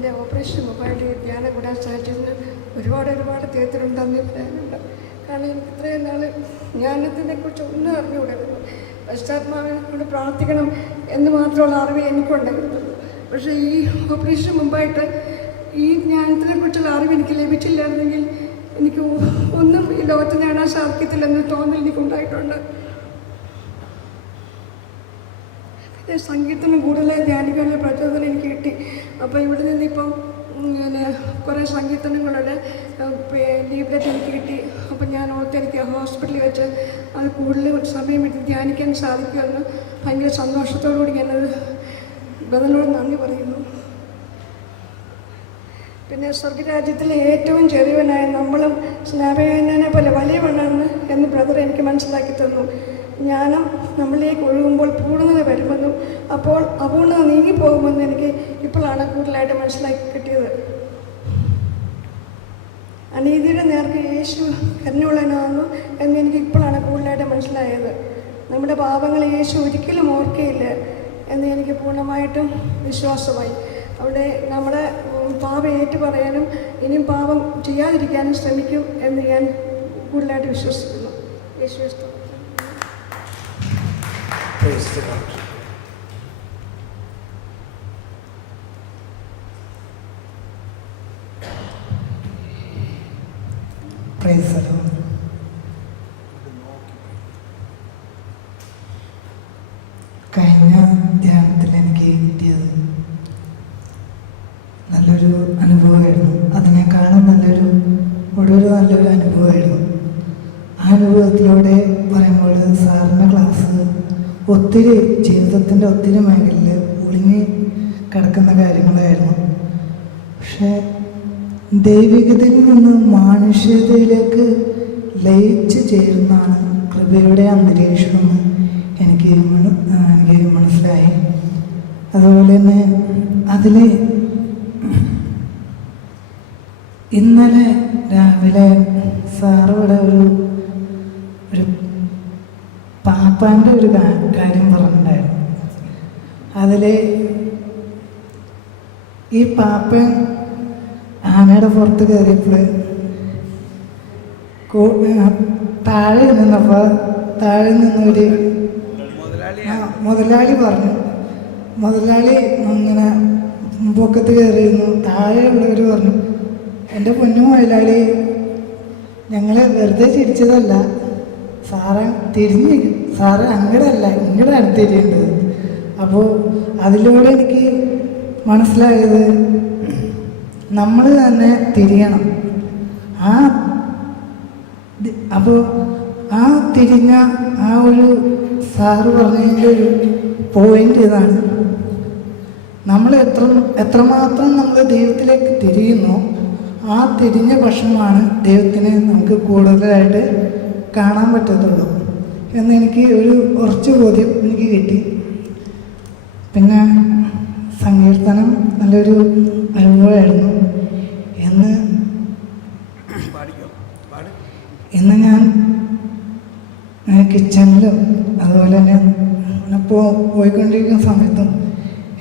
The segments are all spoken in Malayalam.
എൻ്റെ ഓപ്പറേഷൻ മൊബൈലിൽ ധ്യാനം കൂടാൻ സാധിച്ചതിന് ഒരുപാട് ദൈവത്തിനും നന്ദി പറയാനുണ്ട്. കാരണം എനിക്ക് ഇത്രയും നാൾ ജ്ഞാനത്തിനെക്കുറിച്ച് ഒന്നും അറിഞ്ഞുകൂടായിരുന്നു. പശ്ചാത്മാവിനോട് പ്രാർത്ഥിക്കണം എന്ന് മാത്രമുള്ള അറിവ് എനിക്കുണ്ടായിരുന്നു. പക്ഷേ ഈ ഓപ്പറേഷൻ മുമ്പായിട്ട് ഈ ജ്ഞാനത്തിനെക്കുറിച്ചുള്ള അറിവ് എനിക്ക് ലഭിച്ചില്ലായിരുന്നെങ്കിൽ എനിക്ക് ഒന്നും ഈ ലോകത്ത് നേടാൻ സാധിക്കത്തില്ലെന്ന് തോന്നൽ എനിക്കുണ്ടായിട്ടുണ്ട്. പിന്നെ സംഗീതത്തിന് കൂടുതൽ ധ്യാനിക്കാനുള്ള പ്രചോദനം എനിക്ക് കിട്ടി. അപ്പോൾ ഇവിടെ നിന്നിപ്പം പിന്നെ കുറേ സംഗീതങ്ങളുടെ ലീവ്ലെറ്റ് എനിക്ക് കിട്ടി. അപ്പം ഞാൻ ഓർത്ത് എനിക്ക് ഹോസ്പിറ്റലിൽ വെച്ച് അത് കൂടുതൽ സമയം എടുത്ത് ധ്യാനിക്കാൻ സാധിക്കുമെന്ന് ഭയങ്കര സന്തോഷത്തോടുകൂടി ഞാനത് ബ്രദറിനോട് നന്ദി പറയുന്നു. പിന്നെ സ്വർഗരാജ്യത്തിലെ ഏറ്റവും ചെറിയവനായ നമ്മളും സ്നാപകനെ പോലെ വലിയവനാണ് എന്ന് ബ്രദർ എനിക്ക് മനസ്സിലാക്കി തന്നു. ജ്ഞാനം നമ്മളിലേക്ക് ഒഴുകുമ്പോൾ പൂർണ്ണത വരുമെന്നും അപ്പോൾ അപൂർണത നീങ്ങിപ്പോകുമെന്ന് എനിക്ക് ഇപ്പോഴാണ് കൂടുതലായിട്ട് മനസ്സിലാക്കി കിട്ടിയത്. അനീതിയുടെ നേർക്ക് യേശു കരുണയുള്ളവനാകുന്നു എന്ന് എനിക്ക് ഇപ്പോഴാണ് കൂടുതലായിട്ട് മനസ്സിലായത്. നമ്മുടെ പാപങ്ങൾ യേശു ഒരിക്കലും ഓർക്കയില്ല എന്ന് എനിക്ക് പൂർണ്ണമായിട്ടും വിശ്വാസമായി. അവിടെ നമ്മുടെ പാപം ഏറ്റുപറയാനും ഇനിയും പാപം ചെയ്യാതിരിക്കാനും ശ്രമിക്കും എന്ന് ഞാൻ കൂടുതലായിട്ട് വിശ്വസിക്കുന്നു. യേശു കഴിഞ്ഞ ധ്യാനത്തിൽ എനിക്ക് കിട്ടിയത് നല്ലൊരു അനുഭവമായിരുന്നു. അതിനേക്കാളും നല്ലൊരു അനുഭവമായിരുന്നു. ആ അനുഭവത്തിലൂടെ പറയുമ്പോൾ സാറിൻ്റെ ക്ലാസ് ഒത്തിരി ജീവിതത്തിൻ്റെ ഒത്തിരി മേഖലയിൽ ഒളിഞ്ഞ് കിടക്കുന്ന കാര്യങ്ങളായിരുന്നു. പക്ഷേ ദൈവികതയിൽ നിന്ന് മാനുഷികതയിലേക്ക് ലയിച്ച് ചേരുന്നതാണ് കൃപയുടെ അന്തരീക്ഷമെന്ന് എനിക്ക് മനസ്സിലായി. അതുപോലെ തന്നെ അതിൽ ഇന്നലെ രാവിലെ സാറിവിടെ ഒരു പാപ്പാൻ്റെ ഒരു കാര്യം പറഞ്ഞിട്ടുണ്ടായിരുന്നു. അതിൽ ഈ പാപ്പൻ ആനയുടെ പുറത്ത് കയറിയപ്പോൾ താഴെ നിന്നൊരു മുതലാളി പറഞ്ഞു. മുതലാളി ഇങ്ങനെ പൊക്കത്ത് കയറിയിരുന്നു. താഴെ ഉള്ളവർ പറഞ്ഞു, എൻ്റെ പൊന്നു മുതലാളി, ഞങ്ങൾ വെറുതെ ചിരിച്ചതല്ല, സാറ് അങ്ങടല്ല ഇങ്ങടാണ് തിരിയേണ്ടത്. അപ്പോൾ അതിലൂടെ എനിക്ക് മനസ്സിലായത് നമ്മൾ തന്നെ തിരിയണം. അപ്പോൾ ആ തിരിഞ്ഞ ആ ഒരു സാറ് പറഞ്ഞതിൻ്റെ ഒരു പോയിൻ്റ് ഇതാണ്: നമ്മൾ എത്രമാത്രം നമ്മൾ ദൈവത്തിലേക്ക് തിരിയുന്നു, ആ തിരിഞ്ഞ പക്ഷമാണ് ദൈവത്തിനെ നമുക്ക് കൂടുതലായിട്ട് കാണാൻ പറ്റത്തുള്ളൂ എന്നെനിക്ക് ഒരു ഉറച്ച ബോധ്യം എനിക്ക് കിട്ടി. പിന്നെ സങ്കീർത്തനം നല്ലൊരു അനുഭവമായിരുന്നു. ഇന്ന് ഞാൻ കിച്ചണിലും അതുപോലെ തന്നെ പോയിക്കൊണ്ടിരിക്കുന്ന സമയത്തും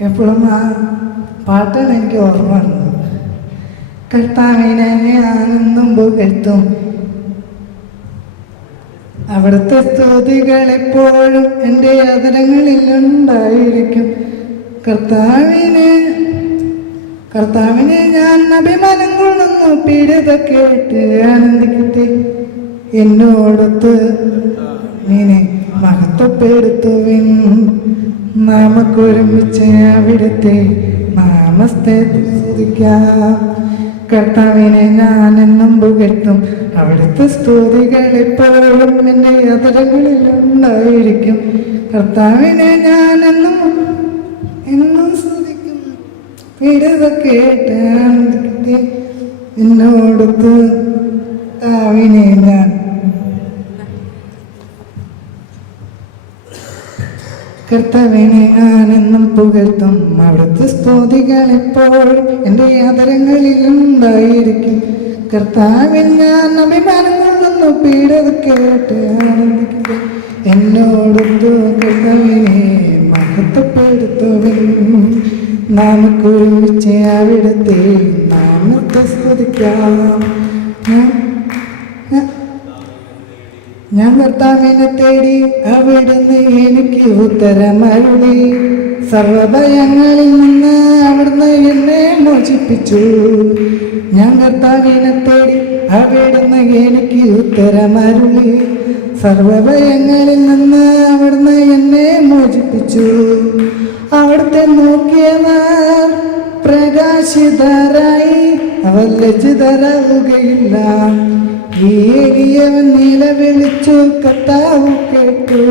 എപ്പോഴും ആ പാട്ടാണ് എനിക്ക് ഓർമ്മ വരുന്നത്. കർത്താവിനെ ഞാനെന്നും പുകഴ്ത്തും, അവിടുത്തെ സ്തുതികൾ എപ്പോഴും എൻ്റെ അധരങ്ങളിൽ ഉണ്ടായിരിക്കും. കർത്താവിനെ ഞാൻ അഭിമാനം കൊള്ളുന്നു, പീഡിത കേട്ട് ആനന്ദിക്കട്ടെ. എന്നോടൊത്ത് നീനെ മഹത്വപ്പെടുത്തുവിൻ, നമുക്കൊരുമിച്ച് അവിടുത്തെ നാമത്തെ സ്തുതിക്കാം. കർത്താവിനെ ഞാനെന്നും പുകഴ്ത്തും, അവിടുത്തെ സ്തുതികൾ എപ്പോഴും എൻ്റെ അധരങ്ങളിൽ ഉണ്ടായിരിക്കും. കർത്താവിനെ ഞാനെന്നും സ്തുതിക്കും, പീഡിത കേട്ട് ആനന്ദിക്കട്ടെ. എന്നോടൊത്ത് കർത്താവിനെ ഞാനെന്നും പുകഴ്ത്തും, അവിടുത്തെ സ്തുതികൾ എപ്പോഴും എൻ്റെ അധരങ്ങളിൽ ഉണ്ടായിരിക്കും. കർത്താവിൽ ഞാൻ അഭിമാനം കൊള്ളുന്നു, പീഡിത കേട്ട് ആനന്ദിക്കട്ടെ. എന്നോടൊത്ത് കർത്താവിനെ മഹത്വപ്പെടുത്തുവിൻ, നമുക്കൊരുമിച്ച് അവിടുത്തെ നാമത്തെ സ്തുതിക്കാം. ഞാൻ കർത്താവിനെ തേടി അവിടുന്ന് എനിക്ക് ഉത്തരമരുളി. സർവഭയങ്ങളിൽ നിന്ന് അവിടുന്ന് എന്നെ മോചിപ്പിച്ചു. ഞാൻ കർത്താവിനെ തേടി അവിടുന്ന് എനിക്ക് ഉത്തരമരുളി. സർവഭയങ്ങളിൽ നിന്ന് അവിടുന്ന് എന്നെ മോചിപ്പിച്ചു. അവിടുത്തെ നോക്കിയവർ പ്രകാശിതരായി, അവർ ലജ്ജിതരാകുകയില്ല. ഏറിയവൻ നിലവിളിച്ചു, കർത്താവ് കേട്ടു.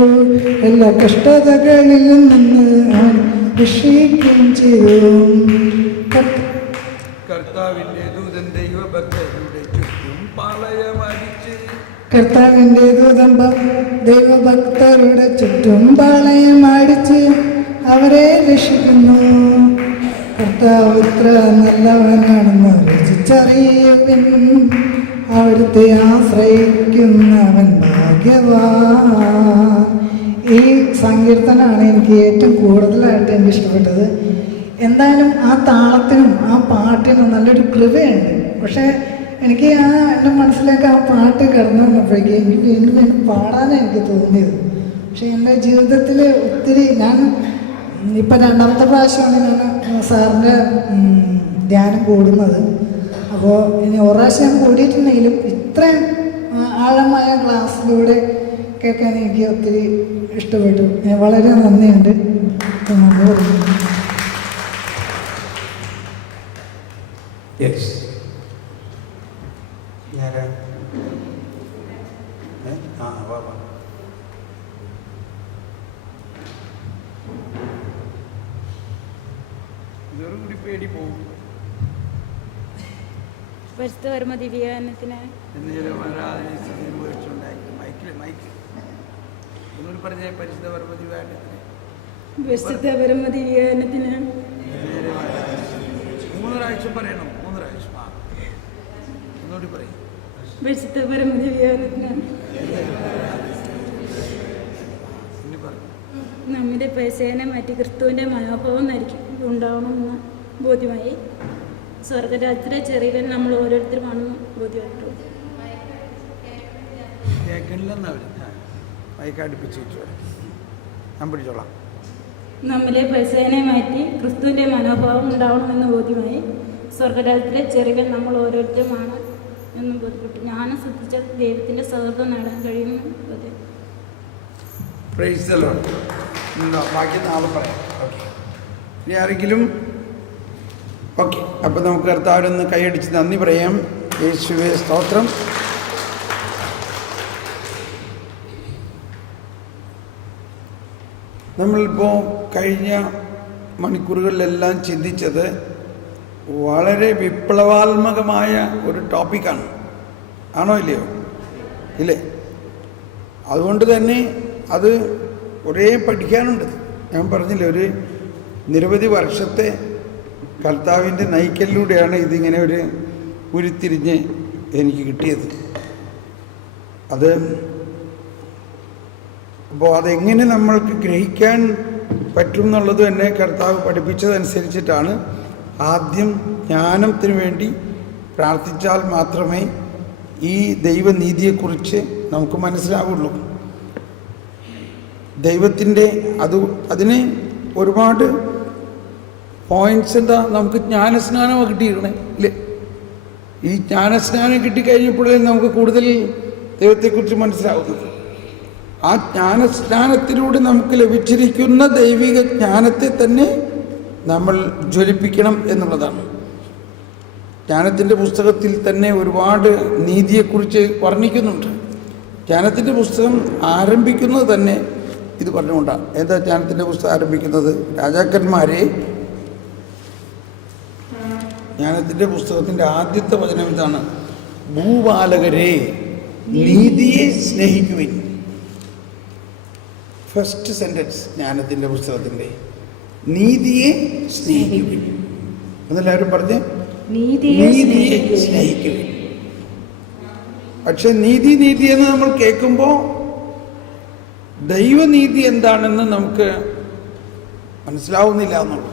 എല്ലാ കഷ്ടതകളിൽ നിന്ന് അവൻ രക്ഷിക്കുകയും ചെയ്തു. കർത്താവിന്റെ ദൂതൻ ദൈവഭക്തരുടെ ചുറ്റും പാളയമടിച്ച്. കർത്താവിന്റെ ദൂതൻ ദൈവഭക്തരുടെ ചുറ്റും പാളയമടിച്ച് അവരെ രക്ഷിക്കുന്നു. കർത്താവ് ഇത്ര നല്ലവനാണെന്ന് രുചിച്ചറിയുവിൻ. അവിടുത്തെ ആശ്രയിക്കുന്നവൻ ഭാഗ്യവാൻ. ഈ സങ്കീർത്തനാണ് എനിക്ക് ഏറ്റവും കൂടുതലായിട്ട് എനിക്ക് ഇഷ്ടപ്പെട്ടത്. എന്തായാലും ആ താളത്തിനും ആ പാട്ടിനും നല്ലൊരു കൃപയുണ്ട്. പക്ഷേ എനിക്ക് എൻ്റെ മനസ്സിലേക്ക് ആ പാട്ട് കടന്നു വന്നപ്പോഴേക്കും എനിക്ക് വീണ്ടും വീണ്ടും പാടാനാണ് എനിക്ക് തോന്നിയത്. പക്ഷേ എൻ്റെ ജീവിതത്തിൽ ഒത്തിരി ഇപ്പം രണ്ടാമത്തെ പ്രാവശ്യമാണ് ഞാൻ സാറിൻ്റെ ധ്യാനം കൂടുന്നത്. അപ്പോൾ ഇനി ഒരു പ്രാവശ്യം കൂടിയിട്ടുണ്ടെങ്കിലും ഇത്രയും ആഴമായ ക്ലാസ്സിലൂടെ കേൾക്കാൻ എനിക്ക് ഒത്തിരി ഇഷ്ടപ്പെട്ടു. വളരെ നന്ദിയുണ്ട്. നന്ദി പറയുന്നു. ഇതോടുകൂടി പേടി പോകും. പരിശുദ്ധ പരമ ദിവ്യകാരുണ്യത്തിന് പരിശുദ്ധ പരമ ദിവ്യകാരുണ്യത്തിന് പരിശുദ്ധ പരമ ദിവ്യകാരുണ്യത്തിന് 3 പ്രാവശ്യം പറയണം. 3 പ്രാവശ്യം ഒന്നുകൂടി പറയും. പരിശുദ്ധ പരമ ദിവ്യകാരുണ്യത്തിന് നമ്മുടെ പൈസേനെ മാറ്റി ക്രിസ്തുവിൻ്റെ മനോഭാവം ഉണ്ടാവണമെന്ന് ബോധ്യമായി. സ്വർഗരാജ്യത്തിലെ ചെറിയവൻ നമ്മൾ ഓരോരുത്തരുമാണെന്ന് ബോധ്യമായിട്ടു. നമ്മിലെ പൈസേനെ മാറ്റി ക്രിസ്തുവിൻ്റെ മനോഭാവം ഉണ്ടാവണമെന്ന് ബോധ്യമായി. സ്വർഗരാജ്യത്തിലെ ചെറിയവൻ നമ്മൾ ഓരോരുത്തരുമാണ് എന്ന് ബോധ്യപ്പെട്ടു. ജ്ഞാനം ശ്രദ്ധിച്ച ദൈവത്തിൻ്റെ സൗഹൃദം നേടാൻ കഴിയുമെന്ന് ബോധ്യം. ബാക്കി നാളെ പറയാം. ഓക്കെ, ഇനി ആരെങ്കിലും? ഓക്കെ, അപ്പം നമുക്ക് കർത്താവിനൊന്ന് കൈയടിച്ച് നന്ദി പറയാം. യേശുവേ സ്തോത്രം. നമ്മളിപ്പോൾ കഴിഞ്ഞ മണിക്കൂറുകളിലെല്ലാം ചിന്തിച്ചത് വളരെ വിപ്ലവാത്മകമായ ഒരു ടോപ്പിക്കാണ്. ആണോ ഇല്ലയോ? ഇല്ലേ? അതുകൊണ്ട് തന്നെ അത് കുറേ പഠിക്കാനുണ്ട്. ഞാൻ പറഞ്ഞില്ലേ, ഒരു നിരവധി വർഷത്തെ കർത്താവിൻ്റെ നയിക്കലിലൂടെയാണ് ഇതിങ്ങനെ ഒരു ഉരുത്തിരിഞ്ഞ് എനിക്ക് കിട്ടിയത്. അപ്പോൾ അതെങ്ങനെ നമ്മൾക്ക് ഗ്രഹിക്കാൻ പറ്റും എന്നുള്ളത് തന്നെ കർത്താവ് പഠിപ്പിച്ചതനുസരിച്ചിട്ടാണ്. ആദ്യം ജ്ഞാനത്തിന് വേണ്ടി പ്രാർത്ഥിച്ചാൽ മാത്രമേ ഈ ദൈവനീതിയെക്കുറിച്ച് നമുക്ക് മനസ്സിലാവുള്ളൂ. ദൈവത്തിൻ്റെ അതിന് ഒരുപാട് പോയിൻറ്റ്സ് എന്താ, നമുക്ക് ജ്ഞാനസ്നാനം കിട്ടിയിരിക്കണേ ഇല്ലേ? ഈ ജ്ഞാനസ്നാനം കിട്ടിക്കഴിഞ്ഞപ്പോഴേ നമുക്ക് കൂടുതൽ ദൈവത്തെക്കുറിച്ച് മനസ്സിലാവുന്നത്. ആ ജ്ഞാനസ്നാനത്തിലൂടെ നമുക്ക് ലഭിച്ചിരിക്കുന്ന ദൈവിക ജ്ഞാനത്തെ തന്നെ നമ്മൾ ജ്വലിപ്പിക്കണം എന്നുള്ളതാണ്. ജ്ഞാനത്തിൻ്റെ പുസ്തകത്തിൽ തന്നെ ഒരുപാട് നീതിയെക്കുറിച്ച് വർണ്ണിക്കുന്നുണ്ട്. ജ്ഞാനത്തിൻ്റെ പുസ്തകം ആരംഭിക്കുന്നത് തന്നെ ഇത് പറഞ്ഞുകൊണ്ടാണ്. എന്താ ജ്ഞാനത്തിൻ്റെ പുസ്തകം ആരംഭിക്കുന്നത്? രാജാക്കന്മാരെ, ജ്ഞാനത്തിൻ്റെ പുസ്തകത്തിൻ്റെ ആദ്യത്തെ വചനം ഇതാണ്: ഭൂപാലകരെ, നീതിയെ സ്നേഹിക്കുവിൻ. ഫസ്റ്റ് സെൻറ്റൻസ് ജ്ഞാനത്തിൻ്റെ പുസ്തകത്തിൻ്റെ, നീതിയെ സ്നേഹിക്കുവിൻ. എന്നെല്ലാവരും പറഞ്ഞ് നീതിയെ സ്നേഹിക്കുവിൻ. പക്ഷെ നീതി എന്ന് നമ്മൾ കേൾക്കുമ്പോൾ ദൈവനീതി എന്താണെന്ന് നമുക്ക് മനസ്സിലാവുന്നില്ല എന്നുള്ളൂ.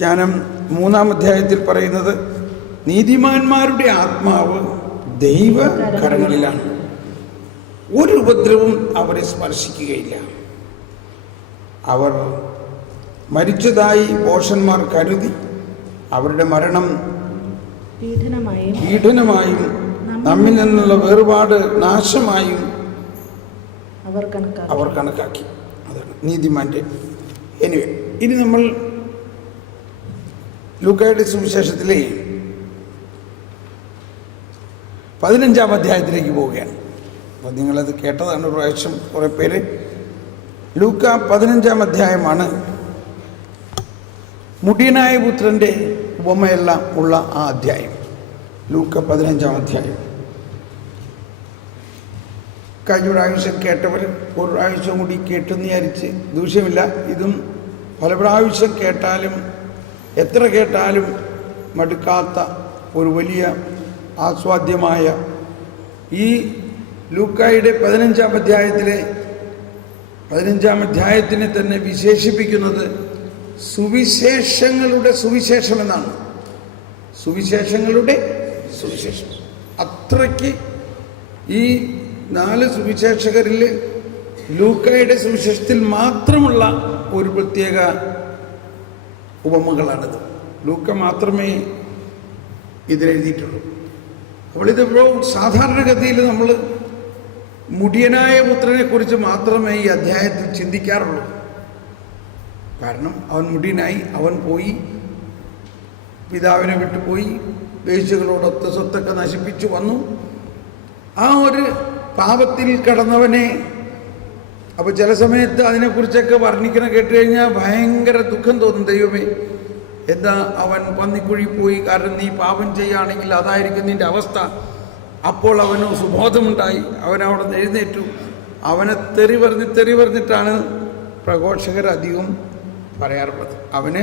ജ്ഞാനം 3-ാം അധ്യായത്തിൽ പറയുന്നത് നീതിമാന്മാരുടെ ആത്മാവ് ദൈവകരങ്ങളിലാണ്, ഒരു ഉപദ്രവവും അവരെ സ്പർശിക്കുകയില്ല. അവർ മരിച്ചതായി ഭോഷന്മാർ കരുതി അവരുടെ മരണം പീഡനമായും നമ്മിൽ നിന്നുള്ള വേർപാട് നാശമായും അവർ കണക്കാക്കി. അതാണ് നീതിമാന്റെ. എനിവേ, ഇനി നമ്മൾ ലൂക്കായുടെ സുവിശേഷത്തിലെ 15-ാം അധ്യായത്തിലേക്ക് പോവുകയാണ്. അപ്പോൾ നിങ്ങളത് കേട്ടതാണ് ഒരു പ്രാവശ്യം കുറേ പേര്. ലൂക്ക 15-ാം അധ്യായമാണ് മുടിയനായ പുത്രൻ്റെ ഉപമയെല്ലാം ഉള്ള ആ അധ്യായം. ലൂക്ക 15-ാം അധ്യായം. കഴിഞ്ഞ പ്രാവശ്യം കേട്ടവർ ഒരു പ്രാവശ്യം കൂടി കേട്ടെന്ന് വിചാരിച്ച് ദൂഷ്യമില്ല. ഇതും പല പ്രാവശ്യം കേട്ടാലും എത്ര കേട്ടാലും മടുക്കാത്ത ഒരു വലിയ ആസ്വാദ്യമായ ഈ ലൂക്കായുടെ 15-ാം അധ്യായത്തിലെ 15-ാം അധ്യായത്തിനെ തന്നെ വിശേഷിപ്പിക്കുന്നത് സുവിശേഷങ്ങളുടെ സുവിശേഷം എന്നാണ്. സുവിശേഷങ്ങളുടെ സുവിശേഷം. അത്രയ്ക്ക് ഈ 4 സുവിശേഷകരിൽ ലൂക്കായുടെ സുവിശേഷത്തിൽ മാത്രമുള്ള ഒരു പ്രത്യേക ഉപമകളാണിത്. ലൂക്ക മാത്രമേ ഇതിലെഴുതിയിട്ടുള്ളൂ. അപ്പോൾ ഇതിപ്പോൾ സാധാരണഗതിയിൽ നമ്മൾ മുടിയനായ പുത്രനെ കുറിച്ച് മാത്രമേ ഈ അധ്യായത്തിൽ ചിന്തിക്കാറുള്ളൂ. കാരണം അവൻ മുടിയനായി, അവൻ പോയി പിതാവിനെ വിട്ടുപോയി, വേശ്യകളോടൊത്ത് സ്വത്തൊക്കെ നശിപ്പിച്ചു വന്നു. ആ ഒരു പാപത്തിൽ കടന്നവനെ അപ്പോൾ ചില സമയത്ത് അതിനെക്കുറിച്ചൊക്കെ വർണ്ണിക്കണം കേട്ട് കഴിഞ്ഞാൽ ഭയങ്കര ദുഃഖം തോന്നും. ദൈവമേ, എന്താ അവൻ പന്നിക്കുഴി പോയി, കാരണം നീ പാപം ചെയ്യുകയാണെങ്കിൽ അതായിരിക്കും നിൻ്റെ അവസ്ഥ. അപ്പോൾ അവന് സുബോധമുണ്ടായി, അവനവിടെ നിന്ന് എഴുന്നേറ്റു. അവനെ തെറി പറഞ്ഞിട്ടാണ് പ്രഘോഷകർ അധികം പറയാറുള്ളത്. അവന്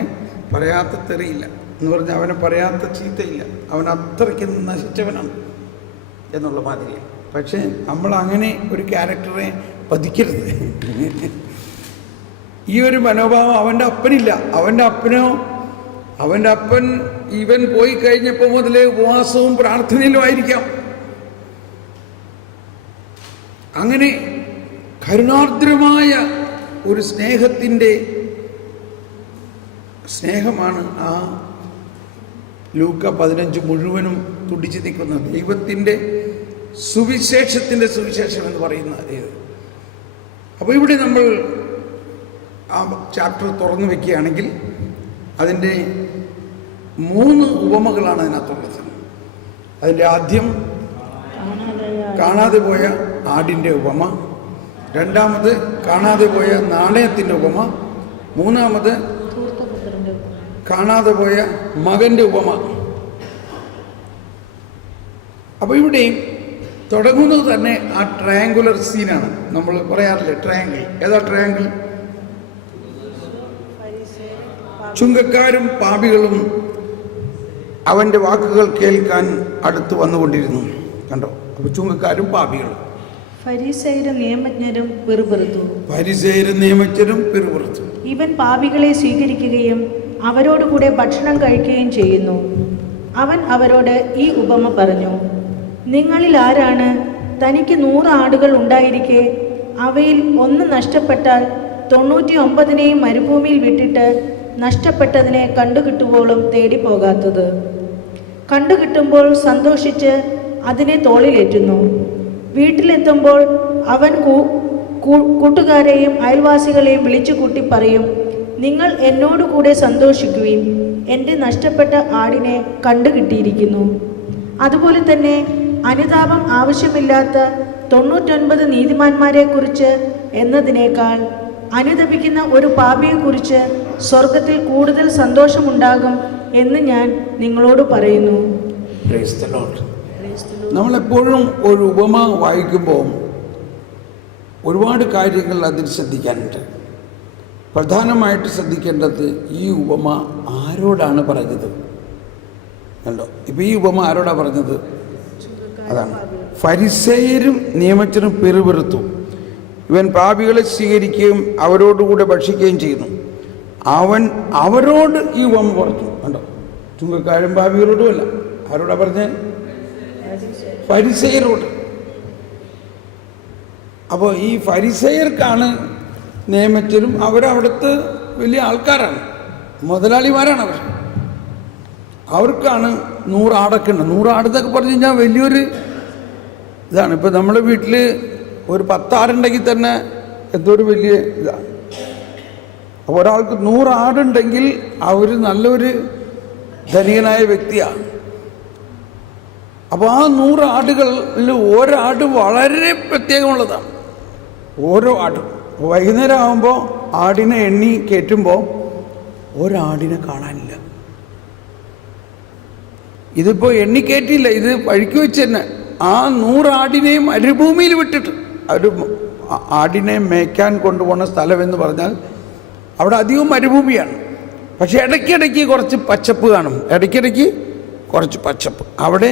പറയാത്ത തെറിയില്ല എന്ന് പറഞ്ഞാൽ അവനെ പറയാത്ത ചീത്തയില്ല, അവൻ അത്രയ്ക്ക് നശിച്ചവനാണ് എന്നുള്ള മാതിരിയാണ്. പക്ഷേ നമ്മൾ അങ്ങനെ ഒരു ക്യാരക്ടറെ പതിക്കരുത്. ഈ ഒരു മനോഭാവം അവൻ്റെ അപ്പനില്ല. അവൻ്റെ അപ്പൻ ഇവൻ പോയി കഴിഞ്ഞപ്പോൾ മുതലേ ഉപവാസവും പ്രാർത്ഥനയിലും ആയിരിക്കാം. അങ്ങനെ കരുണാർദ്രമായ ഒരു സ്നേഹമാണ് ആ ലൂക്ക 15 മുഴുവനും തുടിച്ചു നിൽക്കുന്നത്. ദൈവത്തിൻ്റെ സുവിശേഷത്തിൻ്റെ സുവിശേഷം എന്ന് പറയുന്ന ഇത്. അപ്പോൾ ഇവിടെ നമ്മൾ ആ ചാപ്റ്റർ തുറന്നു വയ്ക്കുകയാണെങ്കിൽ അതിൻ്റെ 3 ഉപമകളാണ് അതിനകത്തുള്ളത്. അതിൻ്റെ ആദ്യം കാണാതെ പോയ ആടിൻ്റെ ഉപമ, രണ്ടാമത് കാണാതെ പോയ നാണയത്തിൻ്റെ ഉപമ, മൂന്നാമത് കാണാതെ പോയ മകൻ്റെ ഉപമ. അപ്പോൾ ഇവിടെയും തുടങ്ങുന്നത് തന്നെ ആ ട്രയാങ്കുലർ സീനാണ്. നമ്മൾ പറയാറില്ലേ ട്രയാങ്കിൾ. ഏതാ ട്രയാങ്കിൾ? ചുങ്കക്കാരും പാപികളും അവൻ്റെ വാക്കുകൾ കേൾക്കാൻ അടുത്ത് വന്നുകൊണ്ടിരുന്നു. കണ്ടോ? അപ്പോൾ ചുങ്കക്കാരും പാപികളും, ഫരിസേയരും നിയമജ്ഞരും പിറുപിറുത്തു. ഇവൻ പാപികളെ സ്വീകരിക്കുകയും അവരോടുകൂടെ ഭക്ഷണം കഴിക്കുകയും ചെയ്യുന്നു. അവൻ അവരോട് ഈ ഉപമ പറഞ്ഞു: നിങ്ങളിൽ ആരാണ് തനിക്ക് 100 ആടുകൾ ഉണ്ടായിരിക്കെ അവയിൽ ഒന്ന് നഷ്ടപ്പെട്ടാൽ 99 മരുഭൂമിയിൽ വിട്ടിട്ട് നഷ്ടപ്പെട്ടതിനെ കണ്ടുകിട്ടുവോളം തേടിപ്പോകാത്തത്? കണ്ടുകിട്ടുമ്പോൾ സന്തോഷിച്ച് അതിനെ തോളിലേറ്റുന്നു. വീട്ടിലെത്തുമ്പോൾ അവൻ കൂട്ടുകാരെയും അയൽവാസികളെയും വിളിച്ചു കൂട്ടി പറയും: നിങ്ങൾ എന്നോടുകൂടെ സന്തോഷിക്കുവിൻ, എൻ്റെ നഷ്ടപ്പെട്ട ആടിനെ കണ്ടുകിട്ടിയിരിക്കുന്നു. അതുപോലെ തന്നെ അനുതാപം ആവശ്യമില്ലാത്ത 99 നീതിമാന്മാരെക്കുറിച്ച് എന്നതിനേക്കാൾ അനുതപിക്കുന്ന ഒരു പാപിയെക്കുറിച്ച് സ്വർഗത്തിൽ കൂടുതൽ സന്തോഷമുണ്ടാകും എന്ന് ഞാൻ നിങ്ങളോട് പറയുന്നു. നമ്മളെപ്പോഴും ഒരു ഉപമ വായിക്കുമ്പോൾ ഒരുപാട് കാര്യങ്ങൾ അതിൽ ശ്രദ്ധിക്കാനുണ്ട്. പ്രധാനമായിട്ട് ശ്രദ്ധിക്കേണ്ടത് ഈ ഉപമ ആരോടാണ് പറഞ്ഞത്. കണ്ടോ? ഇപ്പോൾ ഈ ഉപമ ആരോടാണ് പറഞ്ഞത്? അതാണ് ഫരിസേയരും നിയമജ്ഞരും പിറുപിറുത്തു. ഇവൻ പാപികളെ സ്വീകരിക്കുകയും അവരോടുകൂടെ ഭക്ഷിക്കുകയും ചെയ്യുന്നു. അവരോട് ഈ ഉപമ പറഞ്ഞു. കണ്ടോ, ചുങ്കക്കാരും പാപികളോടുമല്ല. ആരോടാ പറഞ്ഞേ? ഫരിസേയരോട്. അപ്പോൾ ഈ ഫരിസേയർക്കാണ് നിയമത്തിലും അവരവിടുത്തെ വലിയ ആൾക്കാരാണ്, മുതലാളിമാരാണ് അവർ. അവർക്കാണ് 100 ആടൊക്കെ ഉണ്ട്. 100 ആടെന്നൊക്കെ പറഞ്ഞു കഴിഞ്ഞാൽ വലിയൊരു ഇതാണ്. ഇപ്പം നമ്മുടെ വീട്ടിൽ ഒരു 10 ആടുണ്ടെങ്കിൽ തന്നെ എന്തോ ഒരു വലിയ ഇതാണ്. അപ്പോൾ ഒരാൾക്ക് 100 ആടുണ്ടെങ്കിൽ അവർ നല്ലൊരു ധനികനായ വ്യക്തിയാണ്. അപ്പോൾ ആ 100 ആടുകളിൽ ഒരാട് വളരെ പ്രത്യേകമുള്ളതാണ്. ഓരോ ആടും വൈകുന്നേരം ആകുമ്പോൾ ആടിനെ എണ്ണി കയറ്റുമ്പോൾ ഒരാടിനെ കാണാനില്ല. ഇതിപ്പോൾ എണ്ണിക്കയറ്റില്ല, ഇത് വഴിക്ക് വെച്ച് തന്നെ ആ 100 ആടിനെയും മരുഭൂമിയിൽ വിട്ടിട്ട്. ഒരു ആടിനെ മേയ്ക്കാൻ കൊണ്ടുപോകുന്ന സ്ഥലമെന്ന് പറഞ്ഞാൽ അവിടെ അധികവും മരുഭൂമിയാണ്. പക്ഷെ ഇടയ്ക്കിടയ്ക്ക് കുറച്ച് പച്ചപ്പ് കാണും, ഇടയ്ക്കിടയ്ക്ക് കുറച്ച് പച്ചപ്പ്. അവിടെ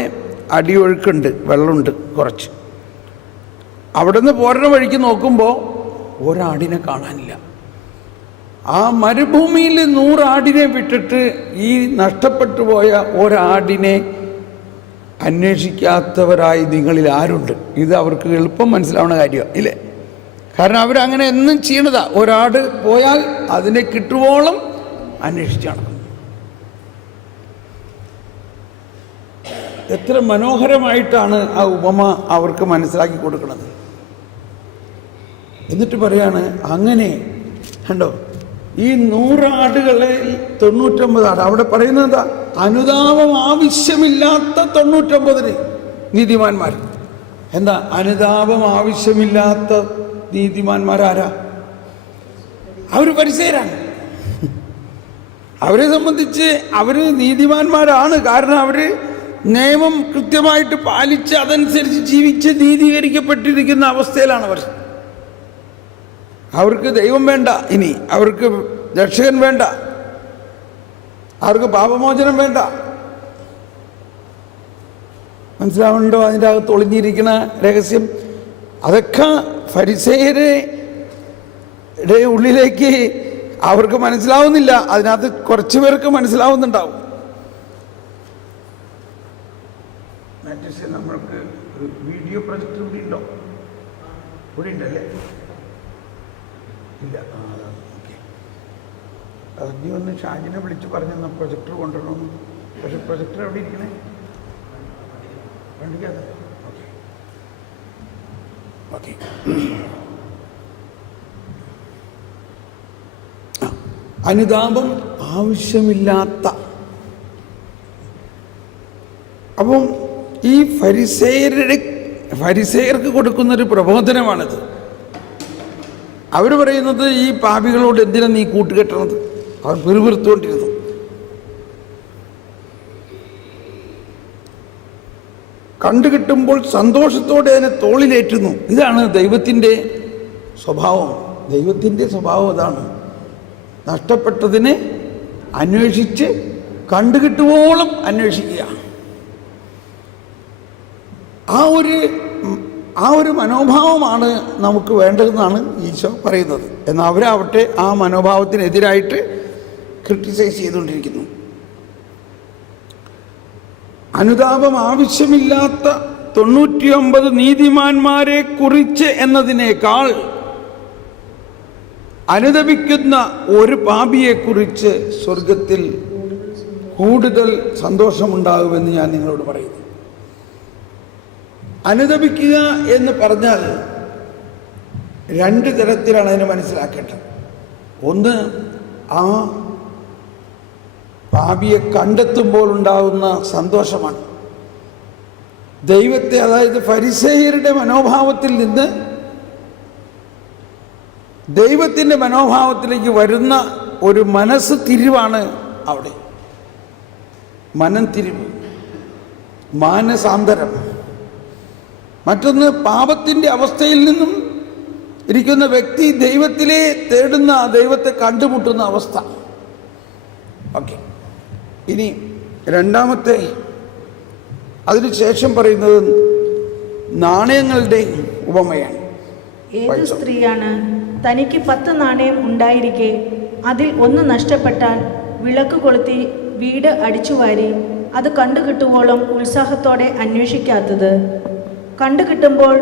അടിയൊഴുക്കുണ്ട്, വെള്ളമുണ്ട് കുറച്ച്. അവിടെ നിന്ന് പോരുന്ന വഴിക്ക് നോക്കുമ്പോൾ ഒരാടിനെ കാണാനില്ല. ആ മരുഭൂമിയിൽ 100 ആടിനെ വിട്ടിട്ട് ഈ നഷ്ടപ്പെട്ടു പോയ ഒരാടിനെ അന്വേഷിക്കാത്തവരായി നിങ്ങളിൽ ആരുണ്ട്? ഇത് അവർക്ക് എളുപ്പം മനസ്സിലാവുന്ന കാര്യമാണ് ഇല്ലേ? കാരണം അവരങ്ങനെ എന്നും ചെയ്യണതാ. ഒരാട് പോയാൽ അതിനെ കിട്ടുവോളം അന്വേഷിച്ചാണ്. എത്ര മനോഹരമായിട്ടാണ് ആ ഉപമ അവർക്ക് മനസ്സിലാക്കി കൊടുക്കുന്നത്. എന്നിട്ട് പറയാണ്, അങ്ങനെ കണ്ടോ, ഈ 100 ആടുകളെ 99 ആട്. അവിടെ പറയുന്നത് എന്താ? അനുതാപം ആവശ്യമില്ലാത്ത 99 നീതിമാന്മാർ. എന്താ അനുതാപം ആവശ്യമില്ലാത്ത നീതിമാന്മാരാരാ? അവർ ഫരിസേയരാണ്. അവരെ സംബന്ധിച്ച് അവർ നീതിമാന്മാരാണ്. കാരണം അവർ നിയമം കൃത്യമായിട്ട് പാലിച്ച് അതനുസരിച്ച് ജീവിച്ച് നീതീകരിക്കപ്പെട്ടിരിക്കുന്ന അവസ്ഥയിലാണ് അവർ. അവർക്ക് ദൈവം വേണ്ട, ഇനി അവർക്ക് രക്ഷകൻ വേണ്ട, അവർക്ക് പാപമോചനം വേണ്ട. മനസ്സിലാവുന്നുണ്ടോ അതിൻ്റെ അകത്ത് ഒളിഞ്ഞിരിക്കുന്ന രഹസ്യം? അതൊക്കെ ഫരിസേയരുടെ ഉള്ളിലേക്ക് അവർക്ക് മനസ്സിലാവുന്നില്ല. അതിനകത്ത് കുറച്ച് പേർക്ക് മനസ്സിലാവുന്നുണ്ടാവും. നമ്മൾക്ക് വീഡിയോ പ്രൊജക്ടർ ഇവിടെ ഉണ്ടോ? ഇവിടെ ഉണ്ടല്ലേ? ഇല്ല. ഓക്കെ. നീ ഒന്ന് ഷാജിനെ വിളിച്ച് പറഞ്ഞെന്നാ പ്രൊജക്ടർ കൊണ്ടുവരണമെന്ന്. പക്ഷെ പ്രൊജക്ടർ എവിടെ ഇരിക്കണേ? വണ്ടിക്കകത്ത്. Okay okay. അനുതാപം ആവശ്യമില്ലാത്ത. അപ്പം ഈ ഫരിസേയർക്ക് കൊടുക്കുന്നൊരു പ്രബോധനമാണിത്. അവർ പറയുന്നത്, ഈ പാപികളോട് എന്തിനാ നീ കൂട്ടുകെട്ടണത്? അവർ പിറുപിറുത്തുകൊണ്ടിരുന്നു. കണ്ടുകിട്ടുമ്പോൾ സന്തോഷത്തോടെ അതിനെ തോളിലേറ്റുന്നു. ഇതാണ് ദൈവത്തിൻ്റെ സ്വഭാവം. ദൈവത്തിൻ്റെ സ്വഭാവം അതാണ്. നഷ്ടപ്പെട്ടതിനെ അന്വേഷിച്ച് കണ്ടുകിട്ടുവോളം അന്വേഷിക്കുക. ആ ഒരു മനോഭാവമാണ് നമുക്ക് വേണ്ടതെന്നാണ് ഈശോ പറയുന്നത്. എന്നാൽ അവരാവട്ടെ ആ മനോഭാവത്തിനെതിരായിട്ട് ക്രിട്ടിസൈസ് ചെയ്തുകൊണ്ടിരിക്കുന്നു. അനുതാപം ആവശ്യമില്ലാത്ത 99 നീതിമാന്മാരെ കുറിച്ച് എന്നതിനേക്കാൾ അനുതപിക്കുന്ന ഒരു പാപിയെക്കുറിച്ച് സ്വർഗത്തിൽ കൂടുതൽ സന്തോഷമുണ്ടാകുമെന്ന് ഞാൻ നിങ്ങളോട് പറയുന്നു. അനുതപിക്കുക എന്ന് പറഞ്ഞാൽ 2 തരത്തിലാണ് അതിനെ മനസ്സിലാക്കേണ്ടത്. ഒന്ന്, ആ പാപിയെ കണ്ടെത്തുമ്പോൾ ഉണ്ടാകുന്ന സന്തോഷമാണ്. ദൈവത്തെ, അതായത് ഫരിസേയരുടെ മനോഭാവത്തിൽ നിന്ന് ദൈവത്തിൻ്റെ മനോഭാവത്തിലേക്ക് വരുന്ന ഒരു മനസ്സ് തിരിവാണ് അവിടെ. മനം തിരിവ്, മാനസാന്തരം. മറ്റൊന്ന്, പാപത്തിൻ്റെ അവസ്ഥയിൽ നിന്നും ഇരിക്കുന്ന വ്യക്തി ദൈവത്തിലെ തേടുന്ന, ദൈവത്തെ കണ്ടുമുട്ടുന്ന അവസ്ഥ. ഓക്കെ. ഇനി രണ്ടാമത്തെ, അതിനുശേഷം പറയുന്നത് നാണയങ്ങളുടെ ഉപമയാണ്. ഏത് സ്ത്രീയാണ് തനിക്ക് 10 നാണയം ഉണ്ടായിരിക്കെ അതിൽ ഒന്ന് നഷ്ടപ്പെട്ടാൽ വിളക്ക് കൊളുത്തി വീട് അടിച്ചുവാരി അത് കണ്ടുകിട്ടുവോളം ഉത്സാഹത്തോടെ അന്വേഷിക്കാത്തത്? കണ്ടുകിട്ടുമ്പോൾ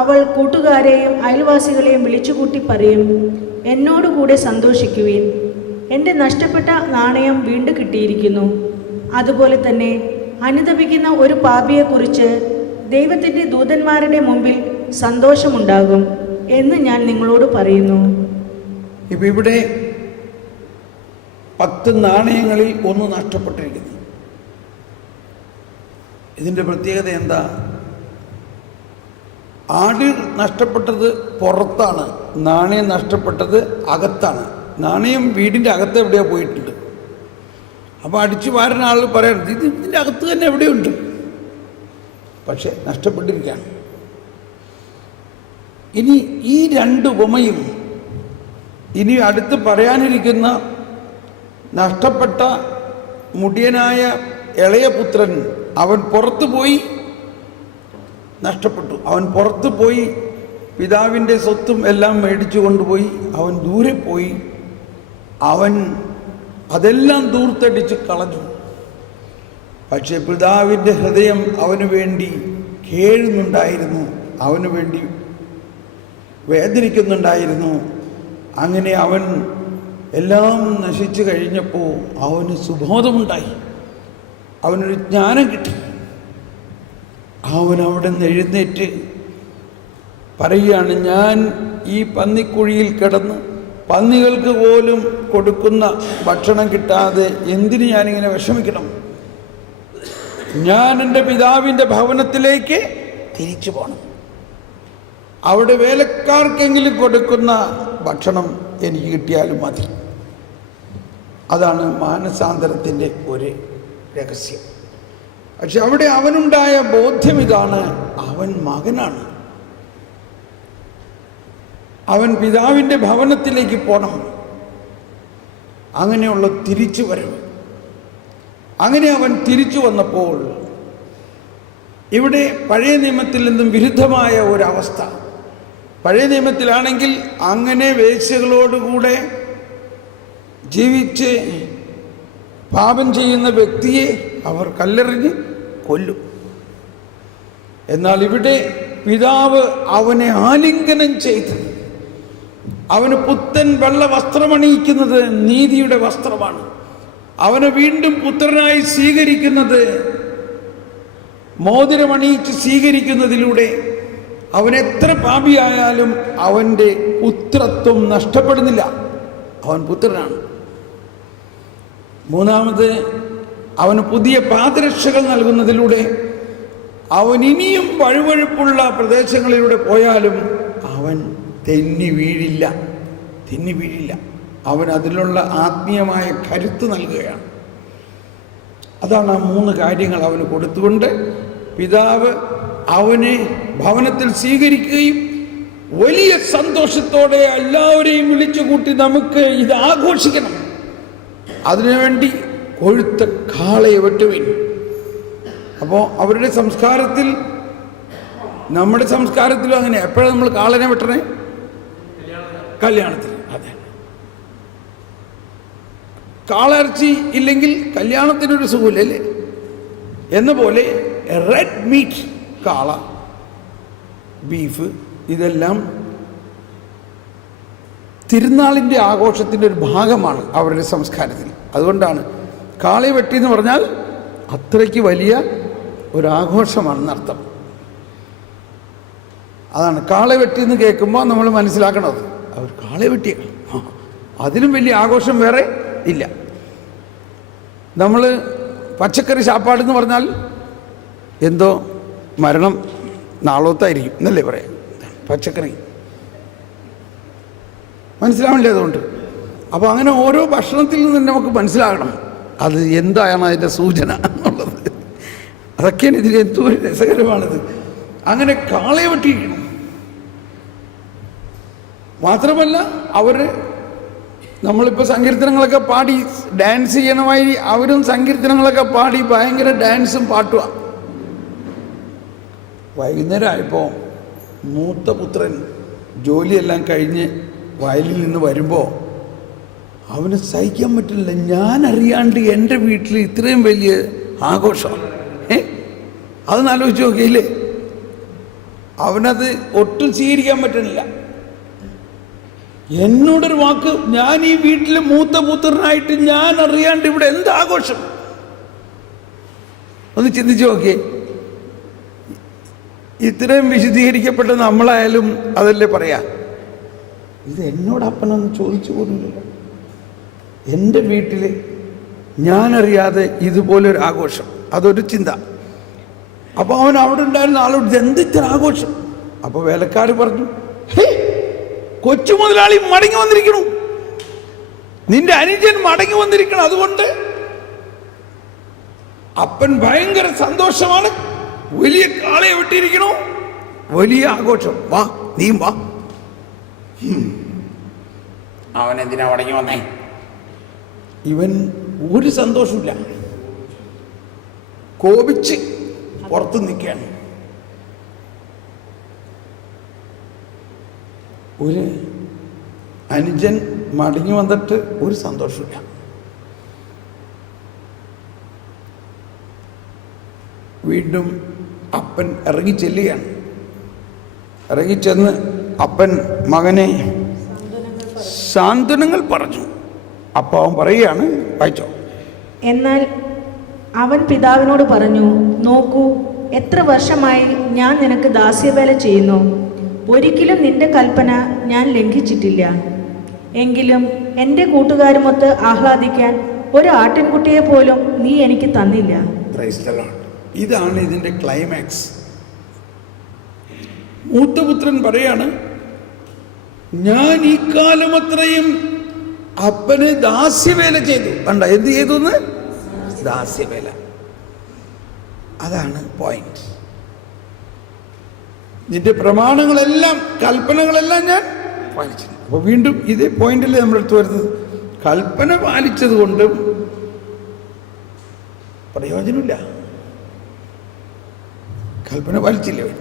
അവൾ കൂട്ടുകാരെയും അയൽവാസികളെയും വിളിച്ചുകൂട്ടി പറയും, എന്നോടുകൂടെ സന്തോഷിക്കുവിൻ, എൻ്റെ നഷ്ടപ്പെട്ട നാണയം വീണ്ടും കിട്ടിയിരിക്കുന്നു. അതുപോലെ തന്നെ അനുതപിക്കുന്ന ഒരു പാപിയെക്കുറിച്ച് ദൈവത്തിൻ്റെ ദൂതന്മാരുടെ മുമ്പിൽ സന്തോഷമുണ്ടാകും എന്ന് ഞാൻ നിങ്ങളോട് പറയുന്നു. ഇപ്പം ഇവിടെ 10 നാണയങ്ങളിൽ ഒന്ന് നഷ്ടപ്പെട്ടിരിക്കുന്നു. ഇതിൻ്റെ പ്രത്യേകത എന്താ? ആട് നഷ്ടപ്പെട്ടത് പുറത്താണ്, നാണയം നഷ്ടപ്പെട്ടത് അകത്താണ്. നാണയം വീടിൻ്റെ അകത്ത് എവിടെയോ പോയിട്ടുണ്ട്. അപ്പോൾ അടിച്ചു വാരുന്ന ആൾ പറയണത് ഇതിൻ്റെ അകത്ത് തന്നെ എവിടെയുണ്ട്, പക്ഷെ നഷ്ടപ്പെട്ടിരിക്കുകയാണ്. ഇനി ഈ 2 ഉപമയും ഇനി അടുത്ത് പറയാനിരിക്കുന്ന നഷ്ടപ്പെട്ട മുടിയനായ ഇളയ പുത്രൻ, അവൻ പുറത്തു പോയി നഷ്ടപ്പെട്ടു. അവൻ പുറത്തു പോയി പിതാവിൻ്റെ സ്വത്തും എല്ലാം മേടിച്ചു കൊണ്ടുപോയി. അവൻ ദൂരെ പോയി, അവൻ അതെല്ലാം ദൂർത്തടിച്ച് കളഞ്ഞു. പക്ഷെ പിതാവിൻ്റെ ഹൃദയം അവന് വേണ്ടി കേഴുന്നുണ്ടായിരുന്നു, അവന് വേണ്ടി വേദനിക്കുന്നുണ്ടായിരുന്നു. അങ്ങനെ അവൻ എല്ലാം നശിച്ചു കഴിഞ്ഞപ്പോൾ അവന് സുബോധമുണ്ടായി, അവനൊരു ജ്ഞാനം കിട്ടി. അവൻ അവിടെ നിന്ന് എഴുന്നേറ്റ് പറയുകയാണ്, ഞാൻ ഈ പന്നിക്കുഴിയിൽ കിടന്ന് പന്നികൾക്ക് പോലും കൊടുക്കുന്ന ഭക്ഷണം കിട്ടാതെ എന്തിന് ഞാനിങ്ങനെ വിഷമിക്കണം? ഞാൻ എൻ്റെ പിതാവിൻ്റെ ഭവനത്തിലേക്ക് തിരിച്ചു പോകണം. അവിടെ വേലക്കാർക്കെങ്കിലും കൊടുക്കുന്ന ഭക്ഷണം എനിക്ക് കിട്ടിയാലും മതി. അതാണ് മാനസാന്തരത്തിൻ്റെ ഒരു രഹസ്യം. പക്ഷെ അവിടെ അവനുണ്ടായ ബോധ്യം ഇതാണ്, അവൻ മകനാണ്, അവൻ പിതാവിൻ്റെ ഭവനത്തിലേക്ക് പോകണം. അങ്ങനെയുള്ള തിരിച്ചു വരവ്. അങ്ങനെ അവൻ തിരിച്ചു വന്നപ്പോൾ ഇവിടെ പഴയ നിയമത്തിൽ നിന്നും വിരുദ്ധമായ ഒരവസ്ഥ. പഴയ നിയമത്തിലാണെങ്കിൽ അങ്ങനെ വേശ്യകളോടുകൂടെ ജീവിച്ച് പാപം ചെയ്യുന്ന വ്യക്തിയെ അവർ കല്ലെറിഞ്ഞ് കൊല്ലും. എന്നാൽ ഇവിടെ പിതാവ് അവനെ ആലിംഗനം ചെയ്ത് അവന് പുത്തൻ വെള്ള വസ്ത്രമണിയിക്കുന്നത് നീതിയുടെ വസ്ത്രമാണ്. അവനെ വീണ്ടും പുത്രനായി സ്വീകരിക്കുന്നത്, മോതിരമണിയിച്ച് സ്വീകരിക്കുന്നതിലൂടെ അവൻ എത്ര പാപിയായാലും അവൻ്റെ പുത്രത്വം നഷ്ടപ്പെടുന്നില്ല, അവൻ പുത്രനാണ്. മൂന്നാമത്, അവന് പുതിയ പാദരക്ഷകൾ നൽകുന്നതിലൂടെ അവൻ ഇനിയും വഴുവഴുപ്പുള്ള പ്രദേശങ്ങളിലൂടെ പോയാലും അവൻ തെന്നി വീഴില്ല. അവൻ അതിലുള്ള ആത്മീയമായ കരുത്ത് നൽകുകയാണ്. അതാണ് ആ 3 കാര്യങ്ങൾ അവന് കൊടുത്തുകൊണ്ട് പിതാവ് അവനെ ഭവനത്തിൽ സ്വീകരിക്കുകയും വലിയ സന്തോഷത്തോടെ എല്ലാവരെയും വിളിച്ചു കൂട്ടി നമുക്ക് ഇത് ആഘോഷിക്കണം, അതിനുവേണ്ടി കൊഴുത്ത കാളയെ വെട്ടുവിൻ. അപ്പോൾ അവരുടെ സംസ്കാരത്തിൽ, നമ്മുടെ സംസ്കാരത്തിലും അങ്ങനെ എപ്പോഴാണ് നമ്മൾ കാളനെ വെട്ടണേ? കല്യാണത്തിന്. അതെ, കാളയിറച്ചി ഇല്ലെങ്കിൽ കല്യാണത്തിനൊരു സുഖമില്ലല്ലേ എന്ന പോലെ റെഡ് മീറ്റ്, കാള, ബീഫ്, ഇതെല്ലാം തിരുനാളിൻ്റെ ആഘോഷത്തിൻ്റെ ഒരു ഭാഗമാണ് അവരുടെ സംസ്കാരത്തിൽ. അതുകൊണ്ടാണ് കാളയെ വെട്ടി എന്ന് പറഞ്ഞാൽ അത്രയ്ക്ക് വലിയ ഒരാഘോഷമാണെന്നർത്ഥം. അതാണ് കാളയെ വെട്ടി എന്ന് കേൾക്കുമ്പോൾ നമ്മൾ മനസ്സിലാക്കണത്, അവർ കാളയെ വെട്ടിയ അതിലും വലിയ ആഘോഷം വേറെ ഇല്ല. നമ്മൾ പച്ചക്കറി ശാപ്പാടെന്ന് പറഞ്ഞാൽ എന്തോ മരണം നാളോത്തായിരിക്കും എന്നല്ലേ പറയാം. പച്ചക്കറി മനസ്സിലാവില്ലേ? അതുകൊണ്ട് അപ്പോൾ അങ്ങനെ ഓരോ ഭക്ഷണത്തിൽ നിന്ന് നമുക്ക് മനസ്സിലാകണം അത് എന്താണ് അതിൻ്റെ സൂചന എന്നുള്ളത്. അതൊക്കെയാണ് ഇതിൽ എന്തോ രസകരമാണിത്. അങ്ങനെ കാളയെ വെട്ടിയിരിക്കണം. മാത്രമല്ല അവർ, നമ്മളിപ്പോൾ സങ്കീർത്തനങ്ങളൊക്കെ പാടി ഡാൻസ് ചെയ്യണമായി അവരും സങ്കീർത്തനങ്ങളൊക്കെ പാടി ഭയങ്കര ഡാൻസും പാട്ടുമാണ്. വൈകുന്നേരം ആയപ്പോൾ മൂത്ത പുത്രൻ ജോലിയെല്ലാം കഴിഞ്ഞ് വയലിൽ നിന്ന് വരുമ്പോൾ അവന് സഹിക്കാൻ പറ്റില്ല. ഞാൻ അറിയാണ്ട് എൻ്റെ വീട്ടിൽ ഇത്രയും വലിയ ആഘോഷം. അതൊന്ന് ആലോചിച്ച് നോക്കിയില്ലേ? അവനത് ഒട്ടും സ്വീകരിക്കാൻ പറ്റുന്നില്ല. എന്നോടൊരു വാക്ക്, ഞാൻ ഈ വീട്ടിലെ മൂത്ത പുത്രനായിട്ട് ഞാൻ അറിയാണ്ട് ഇവിടെ എന്ത് ആഘോഷം? ഒന്ന് ചിന്തിച്ചു നോക്കിയേ. ഇത്രയും വിശദീകരിക്കപ്പെട്ട നമ്മളായാലും അതല്ലേ പറയാ, ഇത് എന്നോട് അപ്പനൊന്ന് ചോദിച്ചു പോലുമില്ല. എൻ്റെ വീട്ടിൽ ഞാനറിയാതെ ഇതുപോലൊരു ആഘോഷം, അതൊരു ചിന്ത. അപ്പോൾ അവൻ അവിടെ ഉണ്ടായിരുന്ന ആളോട് എന്ത് ഇത്ര ആഘോഷം? അപ്പോൾ വേലക്കാർ പറഞ്ഞു, കൊച്ചു മുതലാളി മടങ്ങി വന്നിരിക്കണു, നിന്റെ അനുജൻ മടങ്ങി വന്നിരിക്കണം, അതുകൊണ്ട് അപ്പൻ ഭയങ്കര സന്തോഷമാണ്, വലിയ കാളയെ വെട്ടിയിരിക്കണു, വലിയ ആഘോഷം, വാ നീയും വാ. അവൻ എന്തിനാ മടങ്ങി വന്നേ? ഇവൻ ഒരു സന്തോഷമില്ല, കോപിച്ച് പുറത്ത് നിൽക്കുകയാണ്. ഒരു അനുജൻ മടങ്ങി വന്നിട്ട് ഒരു സന്തോഷമില്ല. വീണ്ടും അപ്പൻ ഇറങ്ങിച്ചെല്ലുകയാണ്. ഇറങ്ങിച്ചെന്ന് അപ്പൻ മകനെ സാന്ത്വനങ്ങൾ പറഞ്ഞു. അപ്പോൾ അവൻ പറയുകയാണ്, വായിച്ചോ. എന്നാൽ അവൻ പിതാവിനോട് പറഞ്ഞു, നോക്കൂ, എത്ര വർഷമായി ഞാൻ നിനക്ക് ദാസ്യവേല ചെയ്യുന്നു, ഒരിക്കലും നിന്റെ കൽപ്പന ഞാൻ ലംഘിച്ചിട്ടില്ല. എങ്കിലും എൻ്റെ കൂട്ടുകാരുമൊത്ത് ആഹ്ലാദിക്കാൻ ഒരു ആട്ടിൻകുട്ടിയെ പോലും നീ എനിക്ക് തന്നില്ല. ഇതാണ് ഇതിൻ്റെ ക്ലൈമാക്സ്. മൂത്തപുത്രൻ പറയാണ്, ഞാൻ ഈ കാലം അത്രയും അപ്പന് ദാസ്യവേല ചെയ്തു. കണ്ട, എന്ത് ചെയ്തു? ദാസ്യവേല. അതാണ് പോയിന്റ്. നിന്റെ പ്രമാണങ്ങളെല്ലാം, കൽപ്പനകളെല്ലാം ഞാൻ പാലിച്ചു. അപ്പോൾ വീണ്ടും ഇതേ പോയിന്റിൽ നമ്മളെടുത്ത് വരുന്നത്, കൽപ്പന പാലിച്ചത് കൊണ്ടും പ്രയോജനമില്ല. കൽപ്പന പാലിച്ചില്ല അവൻ.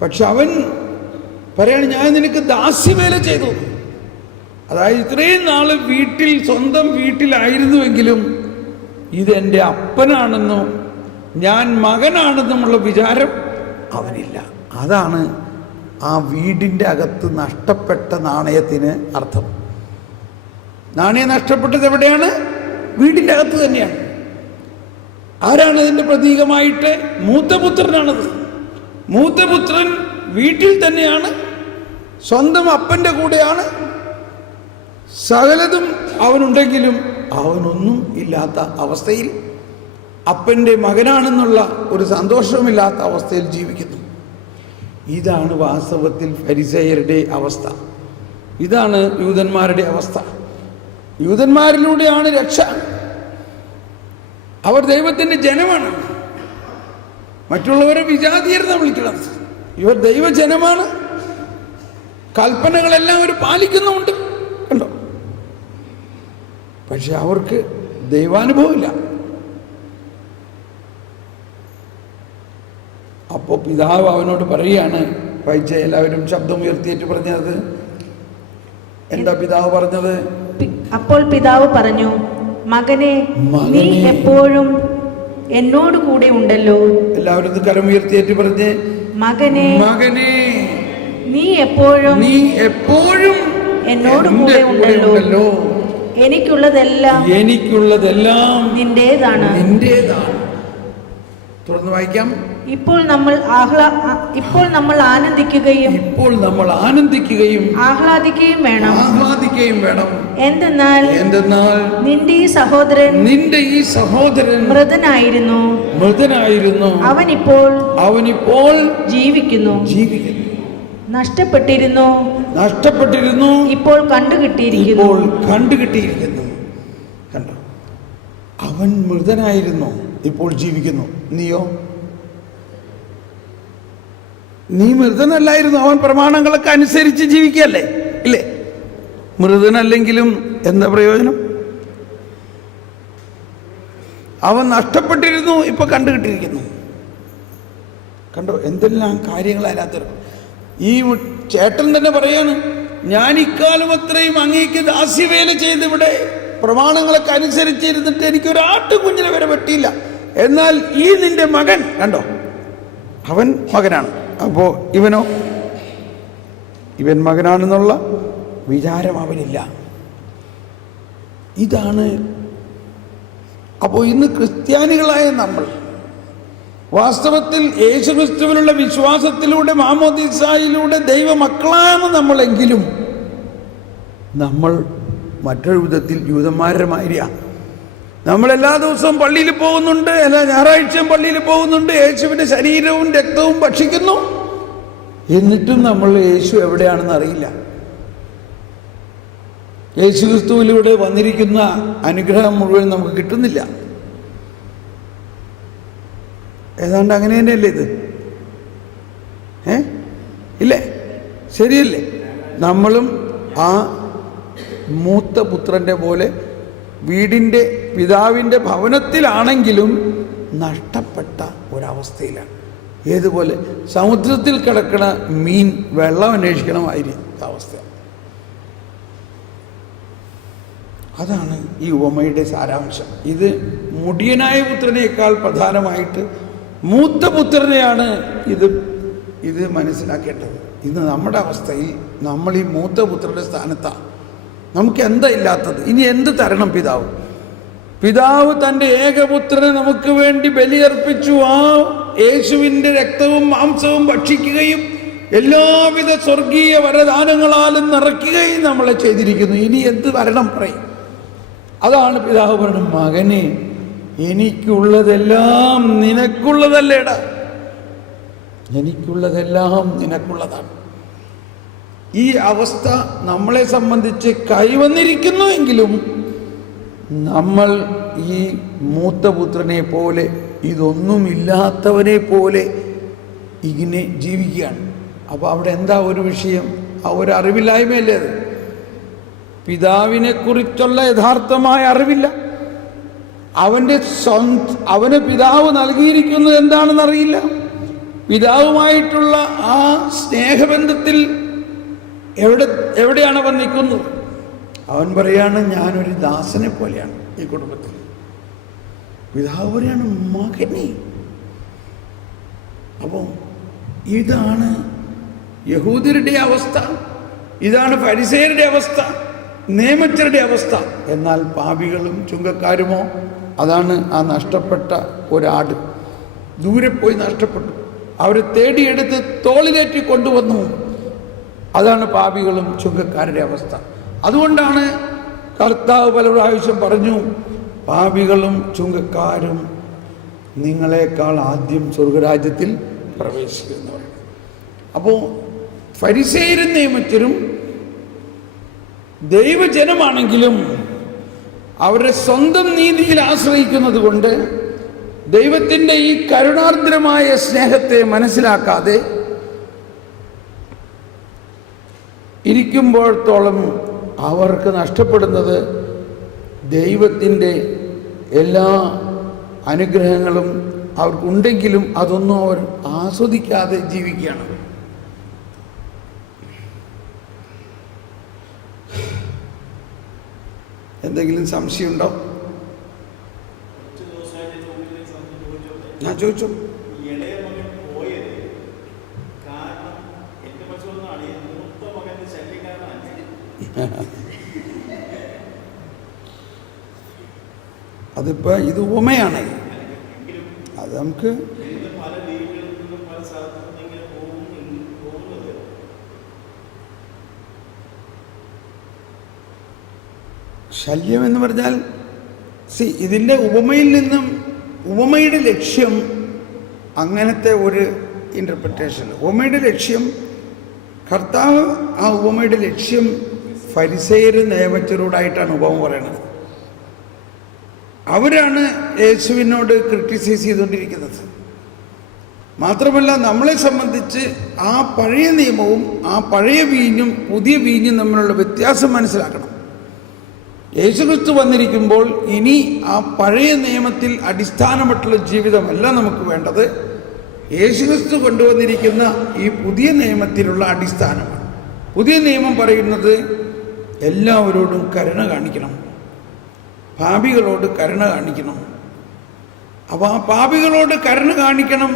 പക്ഷെ അവൻ പറയാണ്, ഞാൻ നിനക്ക് ദാസ്യവേല ചെയ്തു. അതായത് ഇത്രയും നാള് വീട്ടിൽ, സ്വന്തം വീട്ടിലായിരുന്നുവെങ്കിലും ഇതെൻ്റെ അപ്പനാണെന്നോ ഞാൻ മകനാണെന്നുമുള്ള വിചാരം അവനില്ല. അതാണ് ആ വീടിൻ്റെ അകത്ത് നഷ്ടപ്പെട്ട നാണയത്തിന് അർത്ഥം. നാണയം നഷ്ടപ്പെട്ടത് എവിടെയാണ്? വീടിൻ്റെ അകത്ത് തന്നെയാണ്. ആരാണ് അതിൻ്റെ പ്രതീകമായിട്ട്? മൂത്തപുത്രനാണത്. മൂത്തപുത്രൻ വീട്ടിൽ തന്നെയാണ്, സ്വന്തം അപ്പൻ്റെ കൂടെയാണ്, സകലതും അവനുണ്ടെങ്കിലും അവനൊന്നും ഇല്ലാത്ത അവസ്ഥയിൽ, അപ്പൻ്റെ മകനാണെന്നുള്ള ഒരു സന്തോഷവുമില്ലാത്ത അവസ്ഥയിൽ ജീവിക്കുന്നു. ഇതാണ് വാസ്തവത്തിൽ ഫരിസേയരുടെ അവസ്ഥ. ഇതാണ് യൂദന്മാരുടെ അവസ്ഥ. യൂദന്മാരിലൂടെയാണ് രക്ഷ. അവർ ദൈവത്തിൻ്റെ ജനമാണ്. മറ്റുള്ളവരെ വിജാതീയരെന്ന് വിളിക്കണം. ഇവർ ദൈവജനമാണ്. കൽപ്പനകളെല്ലാം അവർ പാലിക്കുന്നുമുണ്ട്, കണ്ടോ. പക്ഷെ അവർക്ക് ദൈവാനുഭവമില്ല. അപ്പോൾ പിതാവ് അവനോട് പറയുകയാണ്, വായിച്ച എല്ലാവരും ശബ്ദം ഉയർത്തിയിട്ട് പറഞ്ഞത് എന്താ പിതാവ് പറഞ്ഞത്? അപ്പോൾ പിതാവ് പറഞ്ഞു, മകനെ, നീ എപ്പോഴും എന്നോട് കൂടെ ഉണ്ടല്ലോ. എല്ലാവരും കരം ഉയർത്തിയിട്ട് പറഞ്ഞ്, മകനെ, മകനെ, നീ എപ്പോഴും എന്നോട് കൂടെ ഉണ്ടല്ലോ. എനിക്കുള്ളതെല്ലാം നിന്റേതാണ്. തുറന്ന് വായിക്കാം. ഇപ്പോൾ നമ്മൾ ആനന്ദിക്കുകയും ആഹ്ലാദിക്കുകയും വേണം. എന്തെന്നാൽ നിന്റെ ഈ സഹോദരൻ മൃതനായിരുന്നു, അവനിപ്പോൾ ജീവിക്കുന്നു. നഷ്ടപ്പെട്ടിരുന്നു, ഇപ്പോൾ കണ്ടുകിട്ടിയിരിക്കുന്നു. കണ്ടോ, അവൻ മൃതനായിരുന്നു, ഇപ്പോൾ ജീവിക്കുന്നു. നീയോ? നീ മൃതനല്ലായിരുന്നു, അവൻ പ്രമാണങ്ങളൊക്കെ അനുസരിച്ച് ജീവിക്കല്ലേ, ഇല്ലേ? മൃതനല്ലെങ്കിലും എന്താ പ്രയോജനം? അവൻ നഷ്ടപ്പെട്ടിരുന്നു, ഇപ്പൊ കണ്ടുകിട്ടിയിരിക്കുന്നു. കണ്ടോ എന്തെല്ലാം കാര്യങ്ങൾ അതിനകത്ത്. ഈ ചേട്ടൻ തന്നെ പറയാണ്, ഞാൻ ഇക്കാലം അത്രയും അങ്ങേക്ക് ദാസ്യവേല ചെയ്തിവിടെ പ്രമാണങ്ങളൊക്കെ അനുസരിച്ചിരുന്നിട്ട് എനിക്കൊരാട്ട് കുഞ്ഞിനെ വരെ പറ്റിയില്ല. എന്നാൽ ഈ നിന്റെ മകൻ കണ്ടോ, അവൻ മകനാണ്. അപ്പോൾ ഇവനോ, ഇവൻ മകനാണെന്നുള്ള വിചാരം അവനില്ല. ഇതാണ്. അപ്പോൾ ഇന്ന് ക്രിസ്ത്യാനികളായ നമ്മൾ വാസ്തവത്തിൽ യേശുക്രിസ്തുവിലുള്ള വിശ്വാസത്തിലൂടെ മാമോദീസായിലൂടെ ദൈവമക്കളാണ് നമ്മളെങ്കിലും നമ്മൾ മറ്റൊരു വിധത്തിൽ ജൂതന്മാരുടെ മാതിരിയാണ്. നമ്മളെല്ലാ ദിവസവും പള്ളിയിൽ പോകുന്നുണ്ട്, എല്ലാ ഞായറാഴ്ചയും പള്ളിയിൽ പോകുന്നുണ്ട്, യേശുവിൻ്റെ ശരീരവും രക്തവും ഭക്ഷിക്കുന്നു. എന്നിട്ടും നമ്മൾ യേശു എവിടെയാണെന്ന് അറിയില്ല. യേശുക്രിസ്തുവിലൂടെ വന്നിരിക്കുന്ന അനുഗ്രഹം മുഴുവൻ നമുക്ക് കിട്ടുന്നില്ല. ഏതാണ്ട് അങ്ങനെ തന്നെയല്ലേ ഇത്? ഇല്ലേ? ശരിയല്ലേ? നമ്മളും ആ മൂത്ത പുത്രൻ്റെ പോലെ വീടിൻ്റെ പിതാവിൻ്റെ ഭവനത്തിലാണെങ്കിലും നഷ്ടപ്പെട്ട ഒരവസ്ഥയിലാണ്. ഏതുപോലെ സമുദ്രത്തിൽ കിടക്കണ മീൻ വെള്ളം അന്വേഷിക്കണമായിരിക്കും അവസ്ഥ. അതാണ് ഈ ഉപമയുടെ സാരാംശം. ഇത് മുടിയനായ പുത്രനേക്കാൾ പ്രധാനമായിട്ട് മൂത്ത പുത്രനെയാണ് ഇത് മനസ്സിലാക്കേണ്ടത്. ഇന്ന് നമ്മുടെ അവസ്ഥയിൽ നമ്മൾ ഈ മൂത്ത പുത്രൻ്റെ സ്ഥാനത്താണ്. നമുക്ക് എന്താ ഇല്ലാത്തത്? ഇനി എന്ത് തരണം പിതാവ്? പിതാവ് തൻ്റെ ഏകപുത്രനെ നമുക്ക് വേണ്ടി ബലിയർപ്പിച്ചു. ആ യേശുവിൻ്റെ രക്തവും മാംസവും ഭക്ഷിക്കുകയും എല്ലാവിധ സ്വർഗീയ വരദാനങ്ങളാലും നിറയ്ക്കുകയും നമ്മളെ ചെയ്തിരിക്കുന്നു. ഇനി എന്ത് വരണം പറയും? അതാണ് പിതാവ് പറയുന്നത്, മകനെ എനിക്കുള്ളതെല്ലാം നിനക്കുള്ളതല്ലേടാ, എനിക്കുള്ളതെല്ലാം നിനക്കുള്ളതാണ്. ഈ അവസ്ഥ നമ്മളെ സംബന്ധിച്ച് കൈവന്നിരിക്കുന്നുവെങ്കിലും നമ്മൾ ഈ മൂത്തപുത്രനെ പോലെ ഇതൊന്നുമില്ലാത്തവനെ പോലെ ഇങ്ങനെ ജീവിക്കുകയാണ്. അപ്പോൾ അവിടെ എന്താ ഒരു വിഷയം? ആ ഒരു അറിവില്ലായ്മയല്ലേ അത്? പിതാവിനെക്കുറിച്ചുള്ള യഥാർത്ഥമായ അറിവില്ല. അവന് പിതാവ് നൽകിയിരിക്കുന്നത് എന്താണെന്നറിയില്ല. പിതാവുമായിട്ടുള്ള ആ സ്നേഹബന്ധത്തിൽ എവിടെയാണ് അവൻ നിൽക്കുന്നത്? അവൻ പറയാണ്, ഞാനൊരു ദാസനെ പോലെയാണ് ഈ കുടുംബത്തിൽ. പിതാവ് പറയാണ്, മകനെ. അപ്പോൾ ഇതാണ് യഹൂദരുടെ അവസ്ഥ, ഇതാണ് ഫരിസേയരുടെ അവസ്ഥ, നിയമജ്ഞരുടെ അവസ്ഥ. എന്നാൽ പാപികളും ചുങ്കക്കാരുമോ? അതാണ് ആ നഷ്ടപ്പെട്ട ഒരാട്. ദൂരെ പോയി നഷ്ടപ്പെട്ടു, അവരെ തേടിയെടുത്ത് തോളിലേറ്റി കൊണ്ടുവന്നു. അതാണ് പാപികളും ചുങ്കക്കാരുടെ അവസ്ഥ. അതുകൊണ്ടാണ് കർത്താവ് പല പ്രാവശ്യം പറഞ്ഞു, പാപികളും ചുങ്കക്കാരും നിങ്ങളെക്കാൾ ആദ്യം സ്വർഗരാജ്യത്തിൽ പ്രവേശിക്കുന്നവർ. അപ്പോൾ ഫരിസേയരും നിയമജ്ഞരും ദൈവജനമാണെങ്കിലും അവരുടെ സ്വന്തം നീതിയിൽ ആശ്രയിക്കുന്നത് കൊണ്ട് ദൈവത്തിൻ്റെ ഈ കരുണാർദ്രമായ സ്നേഹത്തെ മനസ്സിലാക്കാതെ ഇരിക്കുമ്പോഴത്തോളം അവർക്ക് നഷ്ടപ്പെടുന്നത് ദൈവത്തിൻ്റെ എല്ലാ അനുഗ്രഹങ്ങളും അവർക്കുണ്ടെങ്കിലും അതൊന്നും അവർ ആസ്വദിക്കാതെ ജീവിക്കുകയാണ്. എന്തെങ്കിലും സംശയമുണ്ടോ? ഞാൻ ചോദിച്ചു. അതിപ്പോ ഇത് ഉപമയാണ്. അത് നമുക്ക് ശല്യം എന്ന് പറഞ്ഞാൽ ഇതിൻ്റെ ഉപമയിൽ നിന്നും ഉപമയുടെ ലക്ഷ്യം അങ്ങനത്തെ ഒരു ഇൻ്റർപ്രിട്ടേഷൻ. ഉപമയുടെ ലക്ഷ്യം കർത്താവ് ആ ഉപമയുടെ ലക്ഷ്യം ഫരിസേയർ നിയമജ്ഞരോടായിട്ടാണ് ഉപമ പറയുന്നത്. അവരാണ് യേശുവിനോട് ക്രിട്ടിസൈസ് ചെയ്തുകൊണ്ടിരിക്കുന്നത്. മാത്രമല്ല നമ്മളെ സംബന്ധിച്ച് ആ പഴയ നിയമവും ആ പഴയ വീഞ്ഞും പുതിയ വീഞ്ഞും തമ്മിലുള്ള വ്യത്യാസം മനസ്സിലാക്കണം. യേശുക്രിസ്തു വന്നിരിക്കുമ്പോൾ ഇനി ആ പഴയ നിയമത്തിൽ അടിസ്ഥാനപ്പെട്ടുള്ള ജീവിതമല്ല നമുക്ക് വേണ്ടത്. യേശുക്രിസ്തു കൊണ്ടുവന്നിരിക്കുന്ന ഈ പുതിയ നിയമത്തിലുള്ള അടിസ്ഥാനമാണ്. പുതിയ നിയമം പറയുന്നത് എല്ലാവരോടും കരുണ കാണിക്കണം, പാപികളോട് കരുണ കാണിക്കണം. അപ്പോൾ ആ പാപികളോട് കരുണ കാണിക്കണം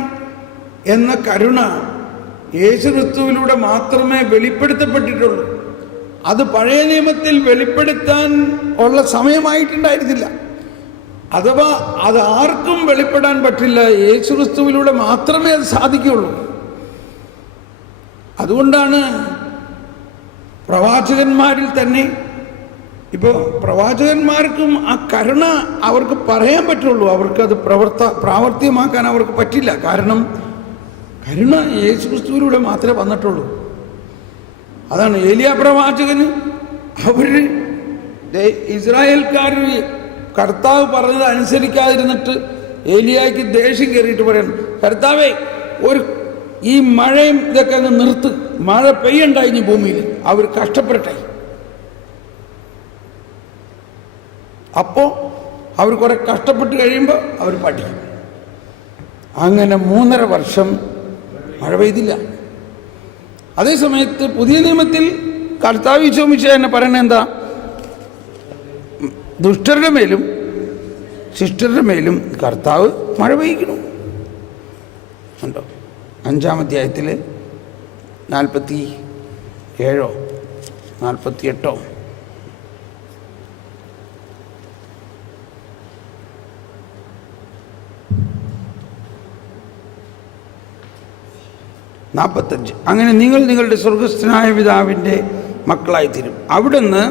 എന്ന കരുണ യേശുക്രിസ്തുവിലൂടെ മാത്രമേ വെളിപ്പെടുത്തപ്പെട്ടിട്ടുള്ളൂ. അത് പഴയ നിയമത്തിൽ വെളിപ്പെടുത്താൻ ഉള്ള സമയമായിട്ടുണ്ടായിരുന്നില്ല. അഥവാ അത് ആർക്കും വെളിപ്പെടാൻ പറ്റില്ല, യേശുക്രിസ്തുവിലൂടെ മാത്രമേ അത് സാധിക്കുകയുള്ളൂ. അതുകൊണ്ടാണ് പ്രവാചകന്മാരിൽ തന്നെ ഇപ്പോൾ പ്രവാചകന്മാർക്കും ആ കരുണ അവർക്ക് പറയാൻ പറ്റുള്ളൂ, അവർക്കത് പ്രാവർത്തികമാക്കാൻ അവർക്ക് പറ്റില്ല. കാരണം കരുണ യേശുക്രിസ്തുവിലൂടെ മാത്രമേ വന്നിട്ടുള്ളൂ. അതാണ് ഏലിയ പ്രവാചകന് അവർ ഇസ്രായേൽക്കാർ കർത്താവ് പറഞ്ഞത് അനുസരിക്കാതിരുന്നിട്ട് ഏലിയായ്ക്ക് ദേഷ്യം കയറിയിട്ട് പറയണം, കർത്താവേ ഈ മഴയും ഇതൊക്കെ അങ്ങ് നിർത്ത്, മഴ പെയ്യണ്ടായി ഭൂമിയിൽ, അവർ കഷ്ടപ്പെടട്ടെ. അപ്പോൾ അവർ കുറെ കഷ്ടപ്പെട്ട് കഴിയുമ്പോൾ അവർ പഠിക്കും. അങ്ങനെ 3.5 വർഷം മഴ പെയ്തില്ല. അതേ സമയത്ത് പുതിയ നിയമത്തിൽ കർത്താവ് ഈശോമിശ എന്നെ പറയണത് എന്താ? ദുഷ്ടരുടെ മേലും ശിഷ്ടരുടെ മേലും കർത്താവ് മഴ പെയ്യിക്കണം. ഉണ്ടോ? 5-ാം അധ്യായത്തിൽ 47-ഓ 48-ഓ അങ്ങനെ നിങ്ങൾ നിങ്ങളുടെ സ്വർഗസ്ഥനായ പിതാവിൻ്റെ മക്കളായിത്തീരും. അവിടുന്ന്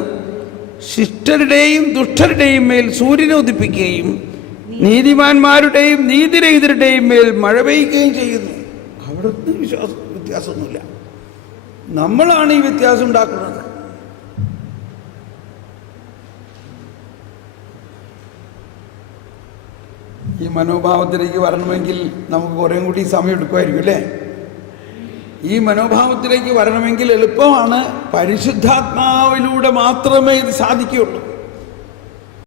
ശിഷ്ടരുടെയും ദുഷ്ടരുടെയും മേൽ സൂര്യനെ ഉദിപ്പിക്കുകയും നീതിമാന്മാരുടെയും നീതിരഹിതരുടെയും മേൽ മഴ പെയ്യുകയും ചെയ്യുന്നു. അവിടുന്ന് വ്യത്യാസമൊന്നുമില്ല, നമ്മളാണ് ഈ വ്യത്യാസം ഉണ്ടാക്കുന്നത്. ഈ മനോഭാവത്തിലേക്ക് വരണമെങ്കിൽ നമുക്ക് കുറേ കൂടി സമയം എടുക്കുമായിരിക്കും അല്ലേ? ഈ മനോഭാവത്തിലേക്ക് വരണമെങ്കിൽ എളുപ്പമാണ്, പരിശുദ്ധാത്മാവിലൂടെ മാത്രമേ ഇത് സാധിക്കുകയുള്ളൂ.